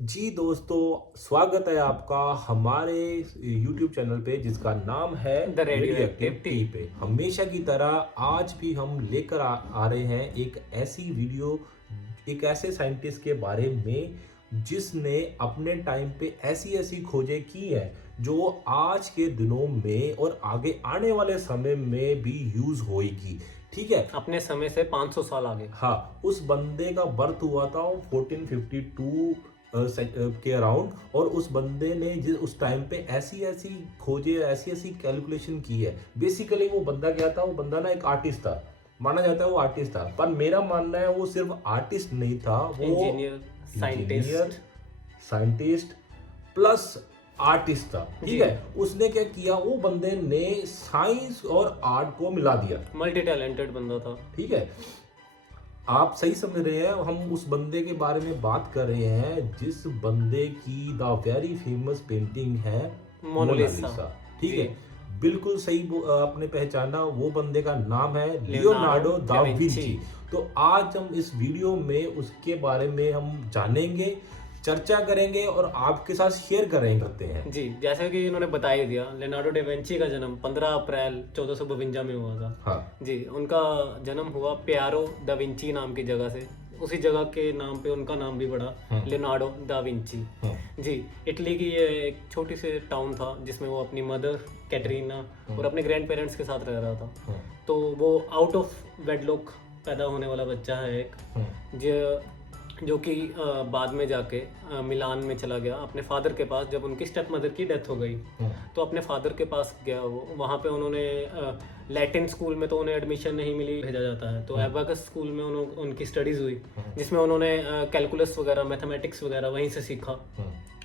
जी दोस्तों, स्वागत है आपका हमारे YouTube चैनल पे जिसका नाम है the radio radio active active T. T पे। हमेशा की तरह आज भी हम लेकर आ रहे हैं एक ऐसी वीडियो, एक ऐसे साइंटिस्ट के बारे में जिसने अपने टाइम पे ऐसी ऐसी खोजें की है जो आज के दिनों में और आगे आने वाले समय में भी यूज होएगी। ठीक है। अपने समय से 500 साल आगे। हाँ, उस बंदे का बर्थ हुआ था 1452 के अराउंड। और उस बंदे ने जिस उस टाइम पे ऐसी ऐसी खोजें, ऐसी ऐसी कैलकुलेशन की है। बेसिकली वो बंदा क्या था, वो बंदा ना एक आर्टिस्ट था। माना जाता है वो आर्टिस्ट था, पर मेरा मानना है वो सिर्फ आर्टिस्ट नहीं था, वो engineer, engineer, scientist. Scientist plus artist था। ठीक जी। है। उसने क्या किया, वो बंदे ने साइंस और आर्ट को मिला दिया। मल्टी टैलेंटेड बंदा था। ठीक है। आप सही समझ रहे हैं, हम उस बंदे के बारे में बात कर रहे हैं जिस बंदे की द वेरी फेमस पेंटिंग है मोनालिसा। मोनालिसा। ठीक जी। है। बिल्कुल सही आपने पहचाना, वो बंदे का नाम है Leonardo Leonardo da da Vinci. Vinci. तो आज हम इस वीडियो में उसके बारे में हम जानेंगे, चर्चा करेंगे और आपके साथ शेयर करते हैं। जी, जैसे कि इन्होंने बता ही दिया, लियोनार्डो डा विंची का जन्म 15 अप्रैल 1452 में हुआ था। हाँ। जी, उनका जन्म हुआ पियारो दा विंची नाम की जगह से। उसी जगह के नाम पे उनका नाम भी पड़ा, लियोनार्डो डा विंची। जी, इटली की ये एक छोटी सी टाउन था जिसमें वो अपनी मदर कैटरीना और अपने ग्रैंड पेरेंट्स के साथ रह रहा था। तो वो आउट ऑफ वेडलॉक पैदा होने वाला बच्चा है एक, जो कि बाद में जाके मिलान में चला गया अपने फादर के पास जब उनकी स्टेप मदर की डेथ हो गई। तो अपने फादर के पास गया वो, वहाँ पे उन्होंने लैटिन स्कूल में तो उन्हें एडमिशन नहीं मिली, भेजा जाता है। तो एबाकस स्कूल में उनकी स्टडीज़ हुई, जिसमें उन्होंने कैलकुलस वगैरह, मैथमेटिक्स वगैरह वहीं से सीखा।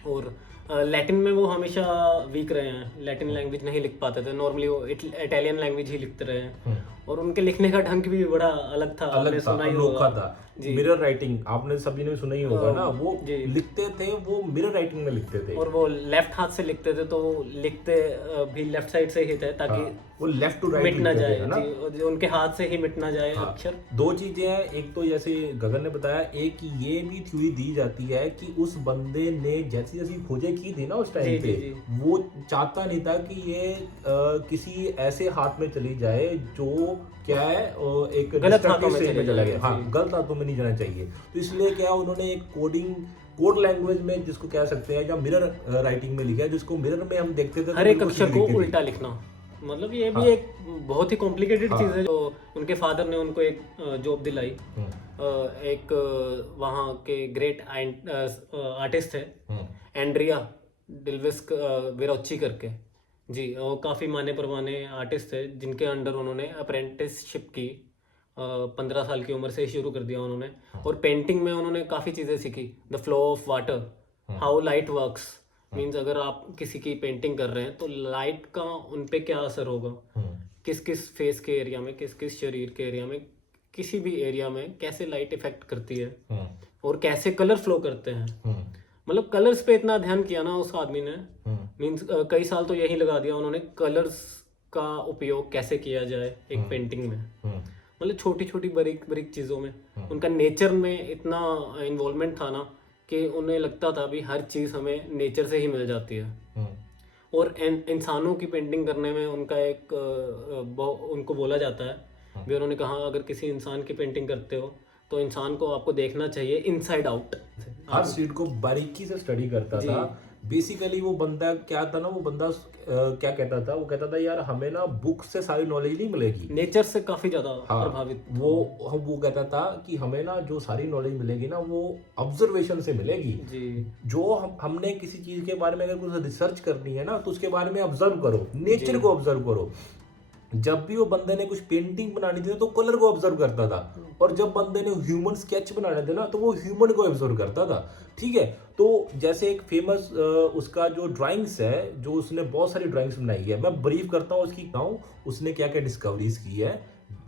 और लैटिन में वो हमेशा वीक रहे हैं, लैटिन लैंग्वेज नहीं लिख पाते थे, नॉर्मली वो इटालियन लैंग्वेज ही लिखते रहे हैं। और उनके लिखने का ढंग भी बड़ा अलग था, आपने अलग था, सुना ही अनोखा होगा। था। जी। मिरर राइटिंग आपने सभी ने सुना ही होगा ना, वो जी। लिखते थे, वो मिरर राइटिंग में लिखते थे। और वो लेफ्ट हाथ से लिखते थे, तो वो लिखते भी लेफ्ट साइड से ही थे ताकि हाँ, वो लेफ्ट टू राइट मिट ना लिखते थे, जाए। है ना। जी, और जो उनके हाथ से ही मिट ना जाए हाँ, अक्षर। दो चीजें हैं। एक तो जैसे गगन ने बताया, एक ये भी थ्योरी दी जाती है कि उस बंदे ने जैसी जैसी खोजें की थी ना उस टाइम जी, पे, जी, जी। वो चाहता नहीं था कि ये किसी ऐसे हाथ में चली जाए जो क्या है, एक गलत हाथों डिस्ट्रक्टिव में स्टेज चली में चला जाए। गया। हाँ, जी। गलत हाथों में नहीं जाना चाहिए। तो इसलिए क्या उन्होंने एक कोड लैंग्वेज में, जिसको कह सकते हैं, या मिरर राइटिंग में लिखा है, जिसको मिरर में हम देखते थे तो हर एक बिल्कुल अक्षर सीधी को दिखती थी। उल्टा लिखना, मतलब ये भी हाँ। एक बहुत ही कॉम्प्लिकेटेड चीज़ हाँ। है। जो उनके फादर ने उनको एक जॉब दिलाई। हम्म। एक वहाँ के ग्रेट आर्टिस्ट है, एंड्रिया डिल्विस्क वेरोच्ची करके। जी, वो काफ़ी माने परमाने आर्टिस्ट थे जिनके अंडर उन्होंने अप्रेंटिसशिप की। 15 साल की उम्र से ही शुरू कर दिया उन्होंने। और पेंटिंग में उन्होंने काफ़ी चीज़ें सीखी, the flow of water, how light works. Means अगर आप किसी की पेंटिंग कर रहे हैं तो लाइट का उन पे क्या असर होगा, किस किस फेस के एरिया में, किस किस शरीर के एरिया में, किसी भी एरिया में कैसे लाइट इफेक्ट करती है, और कैसे कलर फ्लो करते हैं। मतलब कलर्स पे इतना ध्यान किया ना उस आदमी ने। मीन्स कई साल तो यही लगा दिया उन्होंने, कलर्स का उपयोग कैसे किया जाए एक पेंटिंग में। मतलब छोटी छोटी बारीक बारीक चीज़ों में उनका नेचर में इतना इन्वॉल्वमेंट था ना कि उन्हें लगता था भी हर चीज़ हमें नेचर से ही मिल जाती है। और इंसानों की पेंटिंग करने में उनका एक उनको बोला जाता है भी, उन्होंने कहा अगर किसी इंसान की पेंटिंग करते हो तो इंसान को आपको देखना चाहिए इनसाइड आउट। हर सीट को बारीकी से स्टडी करता जी। था। बेसिकली वो बंदा क्या था ना, वो बंदा क्या कहता था, वो कहता था यार हमें ना बुक से सारी नॉलेज नहीं मिलेगी। नेचर से काफ़ी ज़्यादा हाँ, प्रभावित वो कहता था कि हमें ना जो सारी नॉलेज मिलेगी ना, वो ऑब्जर्वेशन से मिलेगी। जी। जो हमने किसी चीज के बारे में अगर कुछ रिसर्च करनी है ना, तो उसके बारे में ऑब्जर्व करो, नेचर को ऑब्जर्व करो। जब भी वो बंदे ने कुछ पेंटिंग बनानी थी तो कलर को ऑब्जर्व करता था, और जब बंदे ने ह्यूमन स्केच बनाने थे ना, तो वो ह्यूमन को ऑब्जर्व करता था। ठीक है। तो जैसे एक फेमस उसका जो ड्राइंग्स है, जो उसने बहुत सारी ड्राइंग्स बनाई है, मैं ब्रीफ करता हूँ उसकी, बताऊँ उसने क्या क्या डिस्कवरीज की है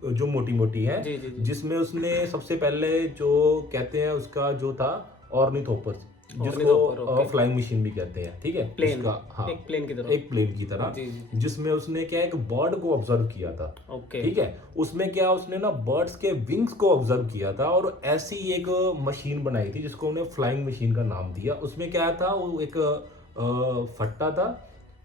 जो मोटी मोटी है। जी, जी, जी। जिसमें उसने सबसे पहले जो कहते हैं उसका जो था ऑर्निथोपस, जिसको फ्लाइंग मशीन भी कहते हैं, ठीक है, प्लेन, उसका हाँ एक प्लेन की तरह। एक प्लेन की तरह, जी, जी। जिसमें उसने क्या एक बर्ड को ऑब्जर्व किया था, ओके। ठीक है। उसमें क्या उसने ना बर्ड्स के विंग्स को ऑब्जर्व किया था और ऐसी एक मशीन बनाई थी जिसको उन्हें फ्लाइंग मशीन का नाम दिया। उसमें क्या था, वो एक फट्टा था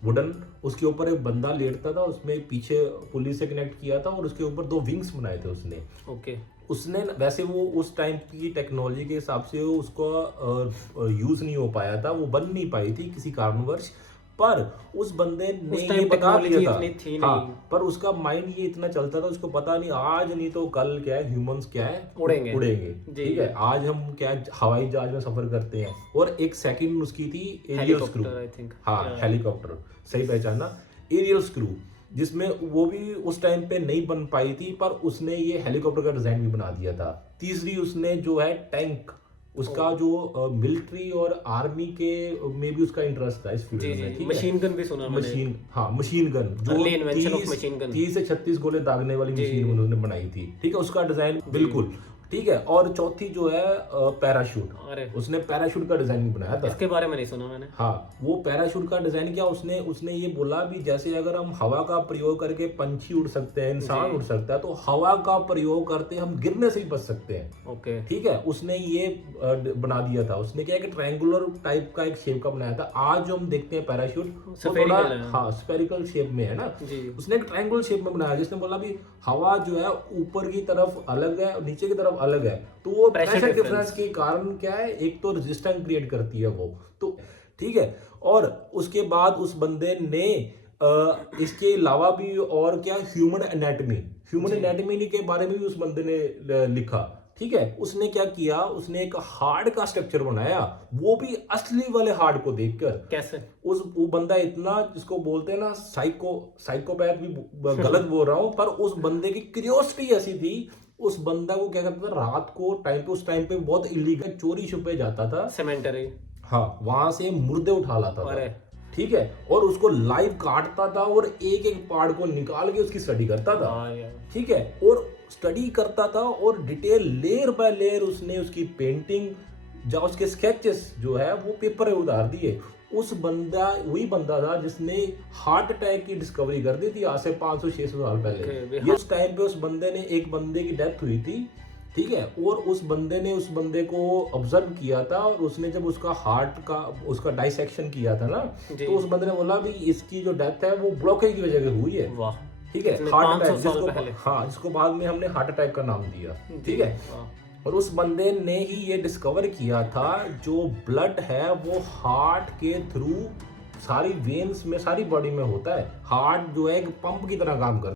वुडन, उसके ऊपर एक बंदा लेटता था, उसमें पीछे पुली से कनेक्ट किया था और उसके ऊपर 2 विंग्स बनाए थे उसने। ओके। उसने वैसे वो उस टाइम की टेक्नोलॉजी के हिसाब से उसको यूज नहीं हो पाया था, वो बन नहीं पाई थी किसी कारणवश, पर उस बंदे ने उस ये टाइम बता टेक्नोलॉजी दिया था। इतनी थी हाँ, नहीं। पर उसका माइंड ये इतना चलता था, उसको पता नहीं आज नहीं तो कल क्या है, ह्यूमंस क्या है उड़ेंगे। उड़ेंगे, जी। ठीक है। आज हम क्या है, हवाई जहाज में सफर करते हैं, और एक सेकंड उसकी थी aerial screw. Helicopter I think. हाँ, हेलीकॉप्टर, सही पहचाना, एरियल स्क्रू, जिसमें वो भी उस टाइम पे नहीं बन पाई थी, पर उसने ये हेलीकॉप्टर का डिजाइन भी बना दिया था। तीसरी उसने जो है टैंक, उसका जो मिलिट्री और आर्मी के में भी उसका इंटरेस्ट था इस फील्ड जी, में, जी। ठीक है। मशीन गन भी सुना मैंने। मशीन, हाँ मशीन गन, जो Early invention of machine gun। 30 से 36 गोले दागने वाली जी, मशीन उन्होंने बनाई थी, ठीक है, उसका डिजाइन बिल्कुल, ठीक है। और चौथी जो है पैराशूट, अरे उसने पैराशूट का डिजाइन भी बनाया था। इसके बारे में नहीं सुना मैंने। हाँ, वो पैराशूट का डिजाइन क्या, उसने ये बोला भी जैसे अगर हम हवा का प्रयोग करके पंछी उड़ सकते हैं, इंसान उड़ सकता है, तो हवा का प्रयोग करते हम गिरने से ही बच सकते हैं, ओके। ठीक है। उसने ये बना दिया था। उसने क्या कि ट्रायंगुलर टाइप का एक शेप का बनाया था। आज जो हम देखते हैं पैराशूट, वो थोड़ा Spherical है। हाँ स्फेरिकल शेप में है ना, जी। उसने एक ट्रायंगुलर शेप में बनाया, जिसने बोला भी हवा जो है ऊपर की तरफ अलग है और नीचे की तरफ अलग है, तो वो प्रेशर डिफरेंस के कारण क्या है, एक तो रेजिस्टेंस क्रिएट करती है वो, तो ठीक है। और उसके बाद उस बंदे ने इसके अलावा भी और क्या, ह्यूमन एनाटॉमी के बारे में भी उस बंदे ने लिखा, ठीक है। उसने क्या किया, उसने एक हार्ट का स्ट्रक्चर बनाया, वो भी असली वाले हार्ट को देखकर। कैसे? वो बंदा इतना, जिसको बोलते हैं ना साइकोपैथ भी गलत बोल रहा हूं, पर उस बंदे की क्यूरियोसिटी ऐसी थी, उस बंदा को क्या करता था, रात को उस टाइम पे बहुत इलीगल चोरी छुपे जाता था सेमेंटरी। हाँ, वहां से मुर्दे उठा लाता था, अरे ठीक है, और उसको लाइव काटता था और एक एक पार्ट को निकाल के उसकी स्टडी करता था, हाँ यार। ठीक है। और स्टडी करता था और डिटेल लेयर बाय लेयर उसने उसकी पेंटिंग या उसके स्केचेस जो है वो पेपर में उतार दिए। वही बंदा था जिसने हार्ट अटैक की डिस्कवरी कर दी थी आज से 500-600 साल पहले। ये उस टाइम पे उस बंदे ने, एक बंदे की डेथ हुई थी, ठीक है, और उस बंदे को ऑब्जर्व किया था, और उसने जब उसका हार्ट का उसका डाइसेक्शन किया था ना, तो उस बंदे ने बोला भी इसकी जो डेथ है वो ब्लॉकेज की वजह से हुई है, वाह, ठीक है, हार्ट अटैक, जिसको बाद में हमने हार्ट अटैक का नाम दिया, ठीक है। और उस बंदे ने ही ये डिस्कवर किया था जो ब्लड है वो हार्ट के थ्रू सारी वेन्स में, सारी बॉडी में होता है। हार्ट जो है एक पंप की तरह काम करता है।